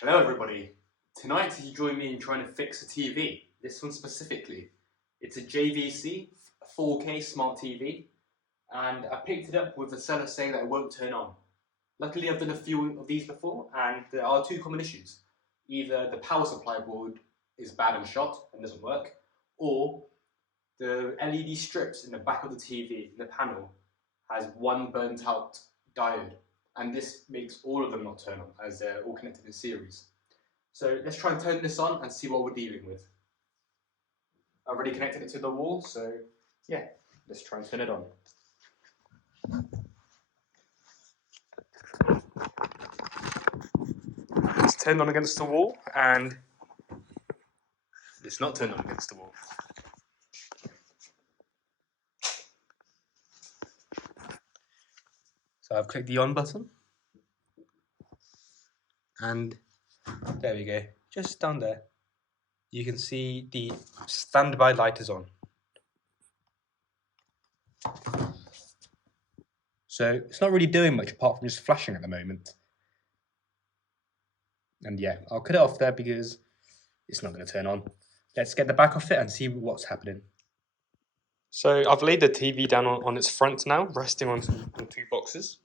Hello everybody. Tonight you join me in trying to fix a TV. This one specifically. It's a JVC 4K smart TV and I picked it up with the seller saying that it won't turn on. Luckily I've done a few of these before and there are two common issues. Either the power supply board is bad and shot and doesn't work, or the LED strips in the back of the TV, in the panel, has one burnt out diode, and this makes all of them not turn on as they're all connected in series. So let's try and turn this on and see what we're dealing with. I've already connected it to the wall, so yeah, let's try and turn it on. It's turned on against the wall and it's not turned on against the wall. So I've clicked the on button and there we go, just down there. You can see the standby light is on. So it's not really doing much apart from just flashing at the moment. And yeah, I'll cut it off there because it's not going to turn on. Let's get the back off it and see what's happening. So I've laid the TV down on its front now, resting on two boxes.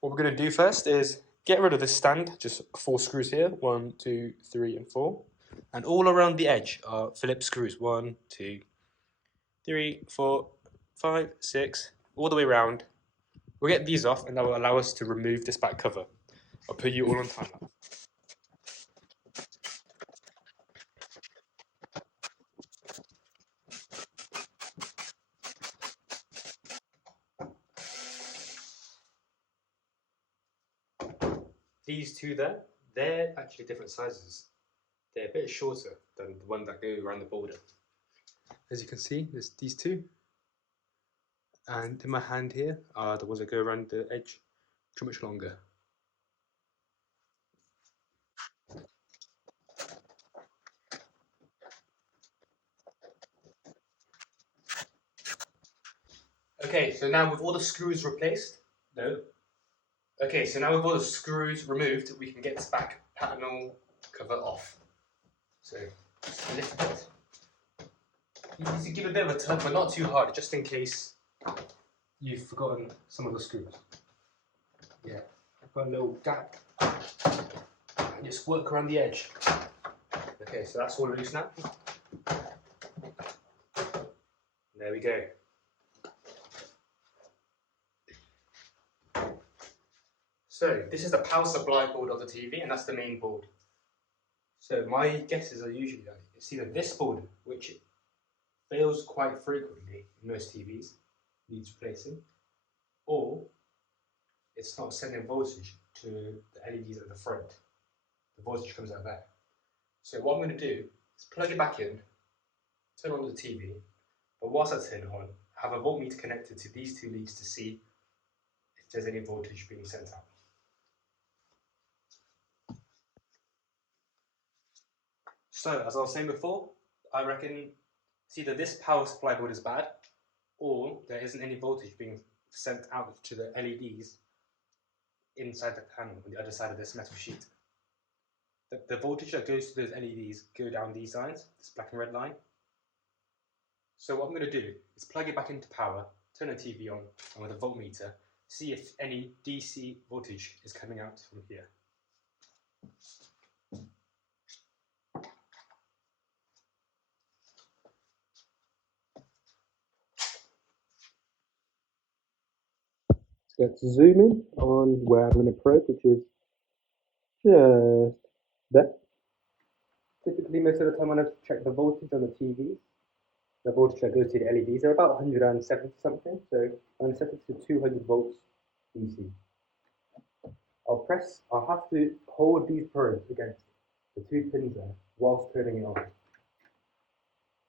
What we're going to do first is get rid of this stand, just 4 screws here, 1, 2, 3 and 4. And all around the edge are Phillips screws, 1, 2, 3, 4, 5, 6, all the way around. We'll get these off and that will allow us to remove this back cover. I'll put you all on time lapse. These two there, they're actually different sizes. They're a bit shorter than the one that go around the border. As you can see, there's these two. And in my hand here are the ones that go around the edge, too much longer. Okay, so now with all the screws replaced, Okay, so now with all the screws removed, we can get this back panel cover off. So, just lift it. You need to give a bit of a tug, but not too hard, just in case you've forgotten some of the screws. Yeah, I've got a little gap. And just work around the edge. Okay, so that's all loose now. There we go. So this is the power supply board of the TV, and that's the main board. So my guesses are usually that it's either this board, which fails quite frequently in most TVs, needs replacing, or it's not sending voltage to the LEDs at the front. The voltage comes out there. So what I'm going to do is plug it back in, turn on the TV, but whilst I turn it on, have a voltmeter connected to these two leads to see if there's any voltage being sent out. So, as I was saying before, I reckon it's either this power supply board is bad, or there isn't any voltage being sent out to the LEDs inside the panel on the other side of this metal sheet. The voltage that goes to those LEDs go down these lines, this black and red line. So what I'm going to do is plug it back into power, turn the TV on, and with a voltmeter, see if any DC voltage is coming out from here. Let's zoom in on where I'm going to probe, which is just there. Typically, most of the time when I check the voltage on the TVs, the voltage that goes to the LEDs are about 170 something, so I'm going to set it to 200 volts DC. I'll have to hold these probes against the 2 pins there whilst turning it on.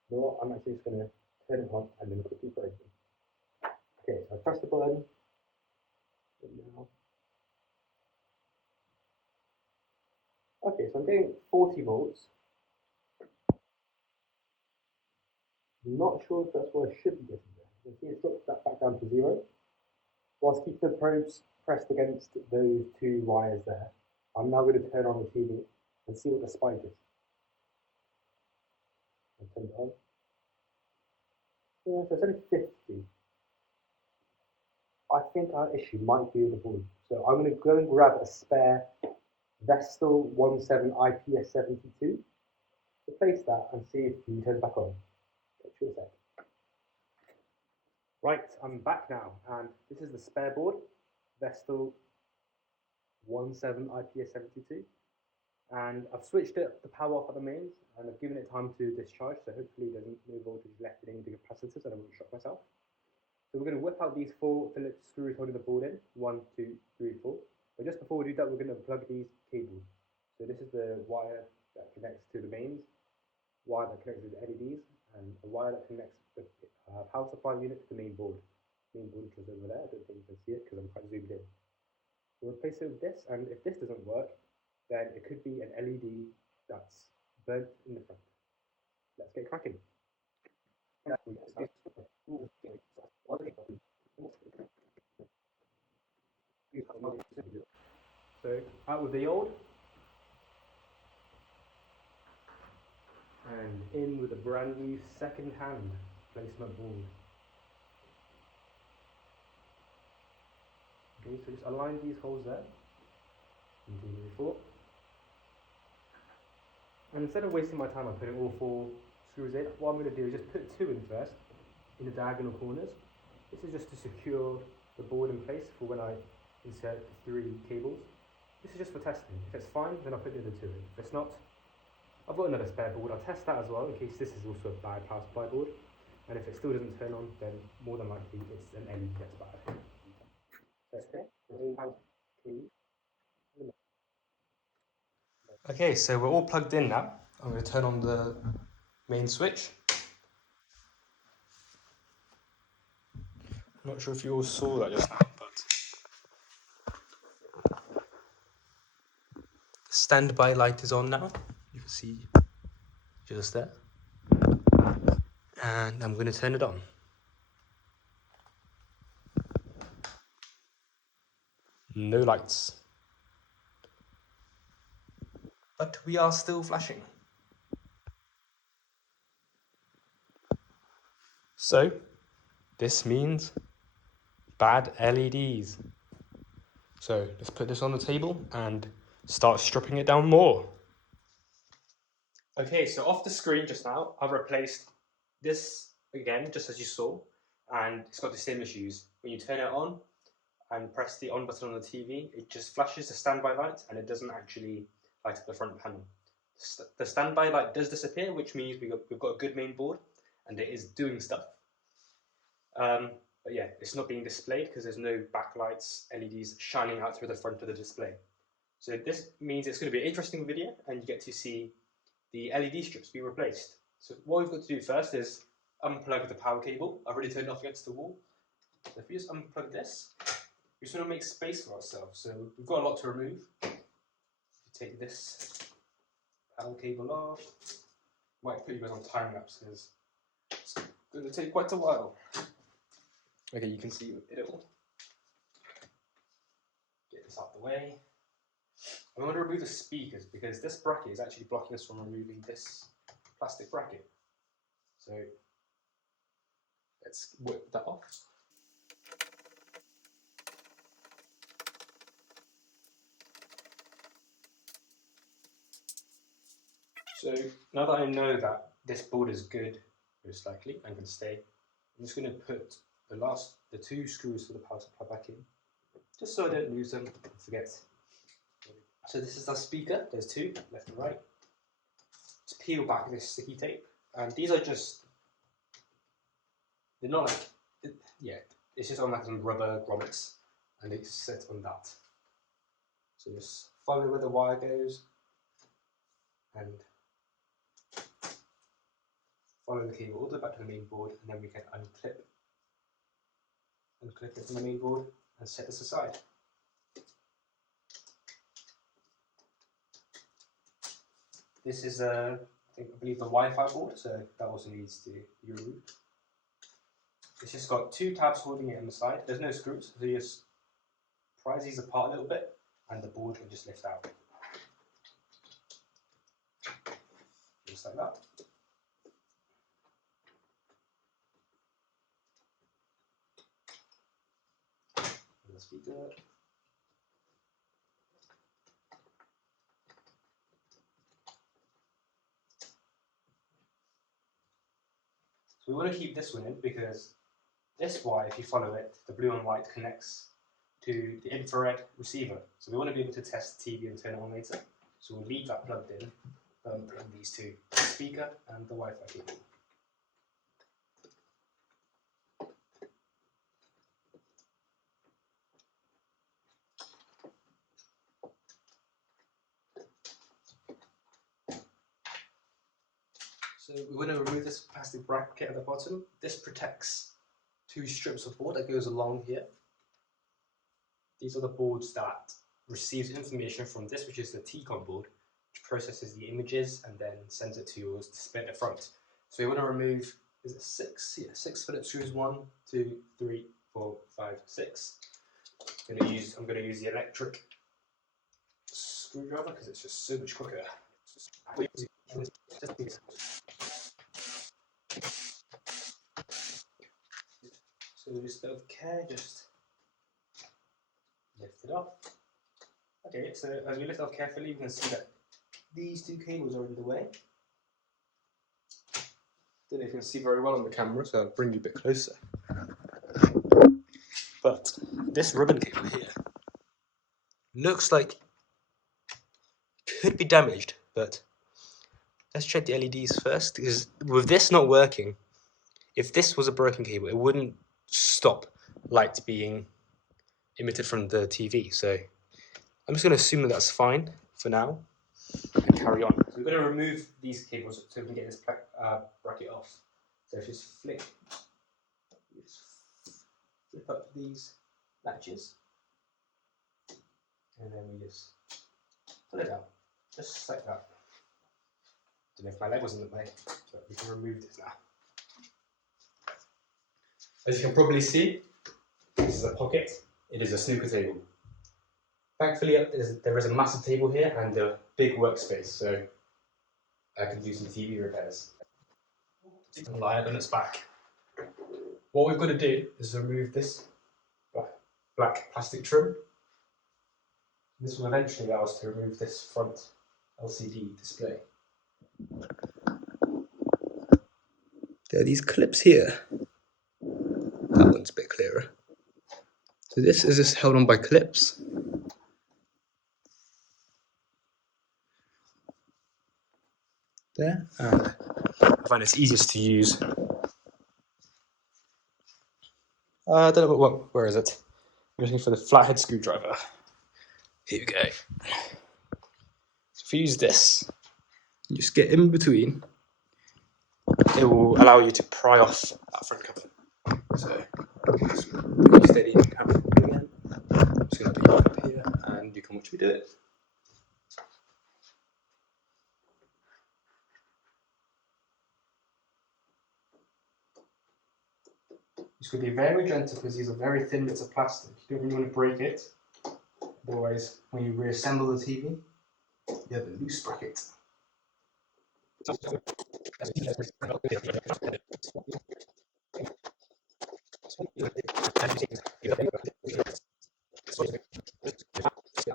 You know what, I'm actually just going to turn it on and then quickly probe it. Okay, so I press the button. Now. Okay, so I'm getting 40 volts. I'm not sure if that's what I should be getting there. You can see it's dropped that back down to 0. Whilst keeping the probes pressed against those 2 wires there, I'm now going to turn on the TV and see what the spike is. I'll turn it on. Yeah, so it's only 50. I think our issue might be with the board. So I'm going to go and grab a spare Vestel 17 IPS 72. Replace that and see if you turn it back on. Catch you in a sec. Right, I'm back now, and this is the spare board, Vestel 17 IPS 72. And I've switched the power off at the mains, and I've given it time to discharge, so hopefully there's no voltage left in any of the capacitors and I won't shock myself. So we're going to whip out these 4 Phillips screws holding the board in, 1, 2, 3, 4. But just before we do that, we're going to plug these cables. So this is the wire that connects to the mains, wire that connects to the LEDs, and a wire that connects the power supply unit to the main board. The main board is over there. I don't think you can see it because I'm quite zoomed in. We'll replace it with this, and if this doesn't work, then it could be an LED that's burnt in the front. Let's get cracking. So out with the old, and in with a brand new second-hand placement board. Okay, so just align these holes there, continue before. And instead of wasting my time on putting all 4 screws in, what I'm going to do is just put 2 in first, in the diagonal corners. This is just to secure the board in place for when I insert the 3 cables. This is just for testing. If it's fine, then I'll put the other 2 in. If it's not, I've got another spare board. I'll test that as well, in case this is also a bad power supply board. And if it still doesn't turn on, then more than likely it's an LED that's bad. Okay, so we're all plugged in now. I'm going to turn on the main switch. I'm not sure if you all saw that just now, but the standby light is on now. You can see just there. And I'm going to turn it on. No lights. But we are still flashing. So, this means bad LEDs. So, let's put this on the table and start stripping it down more. Okay, so off the screen just now, I've replaced this again, just as you saw, and it's got the same issues. When you turn it on and press the on button on the TV, it just flashes the standby light and it doesn't actually light up the front panel. The standby light does disappear, which means we've got a good main board and it is doing stuff. But yeah, it's not being displayed because there's no backlights, LEDs shining out through the front of the display. So this means it's going to be an interesting video and you get to see the LED strips be replaced. So what we've got to do first is unplug the power cable. I've already turned it off against the wall. So if we just unplug this, we just want to make space for ourselves. So we've got a lot to remove. If you take this power cable off, might put you guys on time lapse because it's going to take quite a while. Okay, you can see it all. Get this out of the way. I'm going to remove the speakers because this bracket is actually blocking us from removing this plastic bracket. So let's whip that off. So now that I know that this board is good, most likely, and can stay, I'm just going to put the 2 screws for the power supply back in, just so I don't lose them and forget. So this is our speaker, there's 2, left and right. Just peel back this sticky tape, and these are just, they're not like, yeah, it's just on like some rubber grommets, and they sit on that. So just follow where the wire goes, and follow the cable all the way back to the main board, and then we can unclip it from the main board and set this aside. This is I believe the Wi-Fi board, so that also needs to be removed. It's just got 2 tabs holding it on the side. There's no screws, so you just prise these apart a little bit, and the board can just lift out. just like that. And the speaker. So we want to keep this one in because this wire, if you follow it, the blue and white connects to the infrared receiver. So we want to be able to test the TV and turn it on later. So we'll leave that plugged in, plug these two, the speaker and the Wi-Fi cable. So we want to remove this plastic bracket at the bottom. This protects two strips of board that goes along here. These are the boards that receives information from this, which is the TCOM board, which processes the images and then sends it to yours display at the front. So we want to remove, is it 6? Yeah, 6 Phillips screws, 1, 2, 3, 4, 5, 6. I'm going to use the electric screwdriver because it's just so much quicker. So just a bit of care, just lift it up. Okay, so as we lift it up carefully, you can see that these two cables are in the way. Don't know if you can see very well on the camera, so I'll bring you a bit closer. But this ribbon cable here looks like could be damaged, but let's check the LEDs first, because with this not working, if this was a broken cable, it wouldn't stop light being emitted from the TV. So I'm just going to assume that that's fine for now and carry on. So we're going to remove these cables so we can get this bracket off. So just flip up these latches, and then we just pull it out, just like that. Don't know if my leg was in the way, but we can remove this now. As you can probably see, this is a pocket. It is a snooker table. Thankfully, there is a massive table here and a big workspace, so I can do some TV repairs. Lie it on its back. What we've got to do is remove this black plastic trim. This will eventually allow us to remove this front LCD display. There are these clips here. That one's a bit clearer. So this is just held on by clips. There, and I find it's easiest to use. I don't know where is it? I'm looking for the flathead screwdriver. Here we go. So if you use this, you just get in between. It will allow you to pry off that front cover. So just pretty steady camera again. I'm just going to put it up here and you can watch me do it. This could be very gentle because these are very thin bits of plastic. You don't really want to break it. Otherwise, when you reassemble the TV, you have a loose bracket.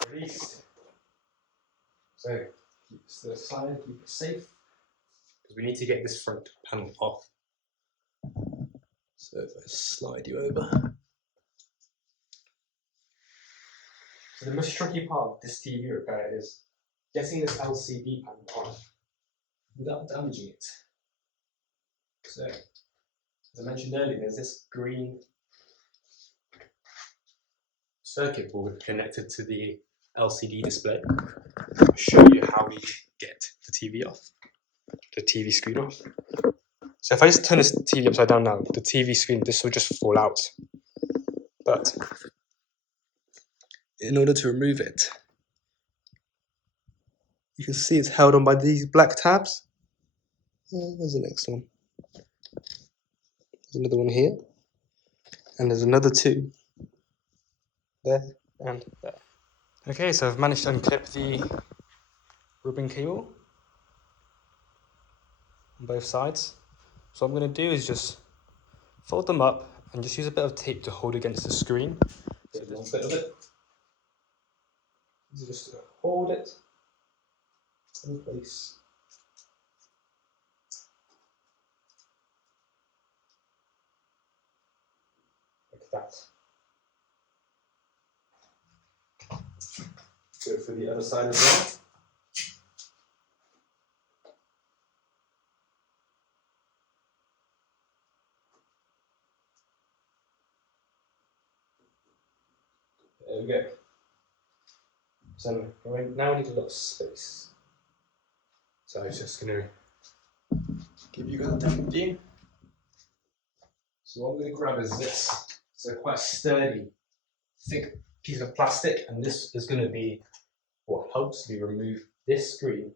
Release. So keep this to the side, keep it safe, because we need to get this front panel off. So if I slide you over. So the most tricky part of this TV repair is getting this LCD panel on without damaging it. So, as I mentioned earlier, there's this green circuit board connected to the LCD display. I'll show you how we get the TV off, the TV screen off. So if I just turn this TV upside down now, the TV screen, this will just fall out. But in order to remove it, you can see it's held on by these black tabs. There's the next one. There's another one here. And there's another two. There and there. Okay, so I've managed to unclip the ribbon cable. on both sides. So what I'm going to do is just fold them up and just use a bit of tape to hold against the screen. So a little bit of it. Just to hold it in place. Like that. Do it for the other side as well. There we go. So now we need a lot of space. So I'm just going to give you guys a different view. So what I'm going to grab is this. It's a quite sturdy, thick piece of plastic, and this is going to be what helps me remove this screen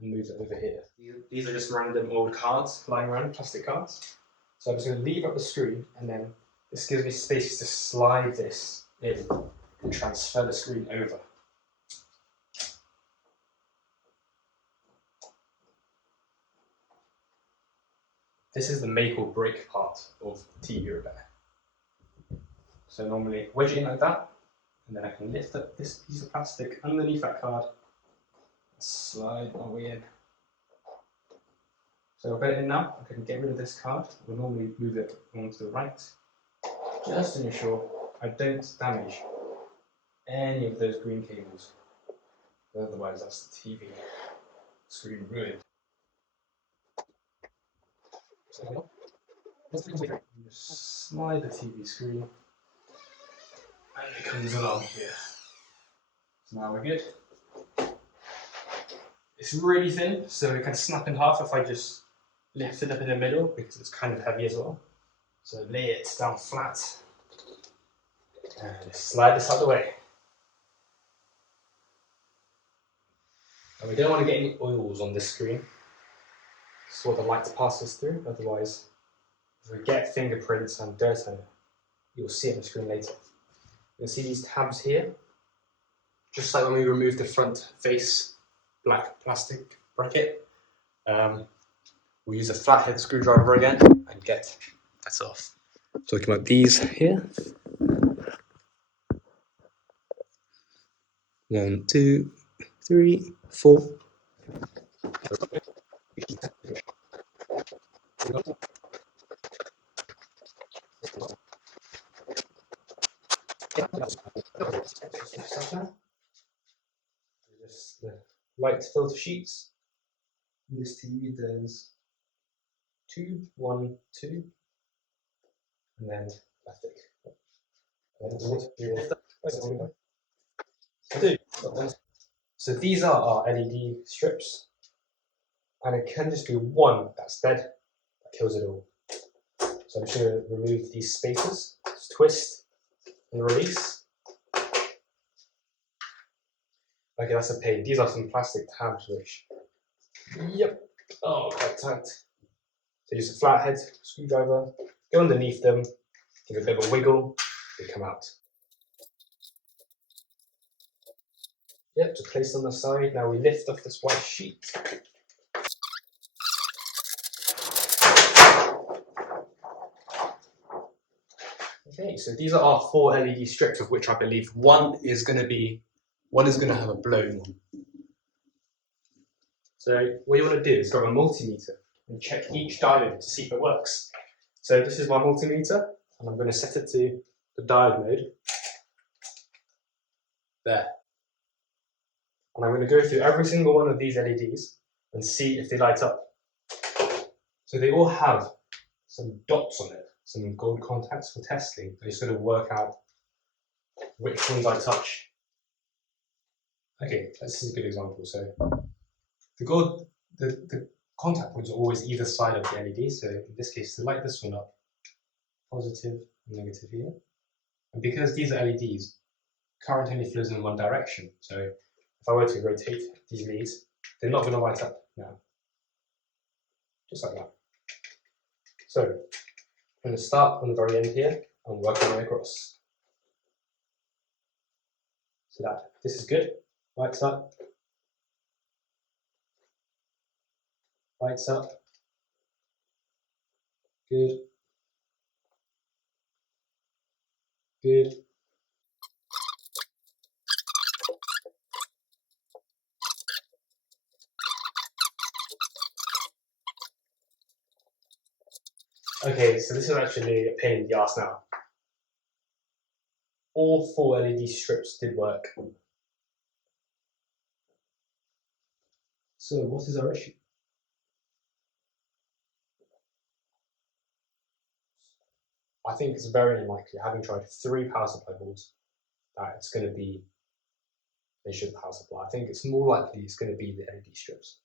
and move it over here. These are just random old cards lying around, plastic cards. So I'm just going to leave up the screen, and then this gives me space to slide this in and transfer the screen over. This is the make or break part of TV repair. So normally wedge it in like that, and then I can lift up this piece of plastic underneath that card, and slide my way in. So I'll get it in now. I can get rid of this card. We'll normally move it onto the right, just to ensure I don't damage any of those green cables. Otherwise, that's the TV screen ruined. So just slide the TV screen, and it comes along here. So now we're good. It's really thin, so it can snap in half if I just lift it up in the middle, because it's kind of heavy as well. So lay it down flat and just slide this out of the way. And we don't want to get any oils on this screen. This is what the light passes through, otherwise if we get fingerprints and dirt on it, you'll see it on the screen later. You'll see these tabs here, just like when we removed the front face black plastic bracket. We'll use a flathead screwdriver again and get that off. Talking about these here. 1, 2, 3, 4. Just the light filter sheets. In this TV there's 2, 1, 2, and then plastic. So these are our LED strips, and it can just be one that's dead that kills it all. So I'm just going to remove these spacers, just twist and release. Okay, that's a pain. These are some plastic tabs which, quite tight. So use a flathead screwdriver, go underneath them, give a bit of a wiggle, they come out. Yep, just place on the side. Now we lift off this white sheet. Okay, so these are our 4 LED strips, of which I believe one is going to have a blown one. So what you want to do is grab a multimeter and check each diode to see if it works. So this is my multimeter, and I'm going to set it to the diode mode. There. And I'm going to go through every single one of these LEDs and see if they light up. So they all have some dots on it, some gold contacts for testing. I'm just going to work out which ones I touch. Okay, this is a good example. So the contact points are always either side of the LED. So in this case, to light this one up, positive and negative here. And because these are LEDs, current only flows in one direction. So if I were to rotate these leads, they're not going to light up now. Just like that. So I'm going to start on the very end here and work my way across. So that this is good. Lights up. Lights up. Good. Good. Okay, so this is actually a pain in the ass now. All 4 LED strips did work. So what is our issue? I think it's very unlikely, having tried 3 power supply boards, that it's going to be the issue of the power supply. I think it's more likely it's going to be the LED strips.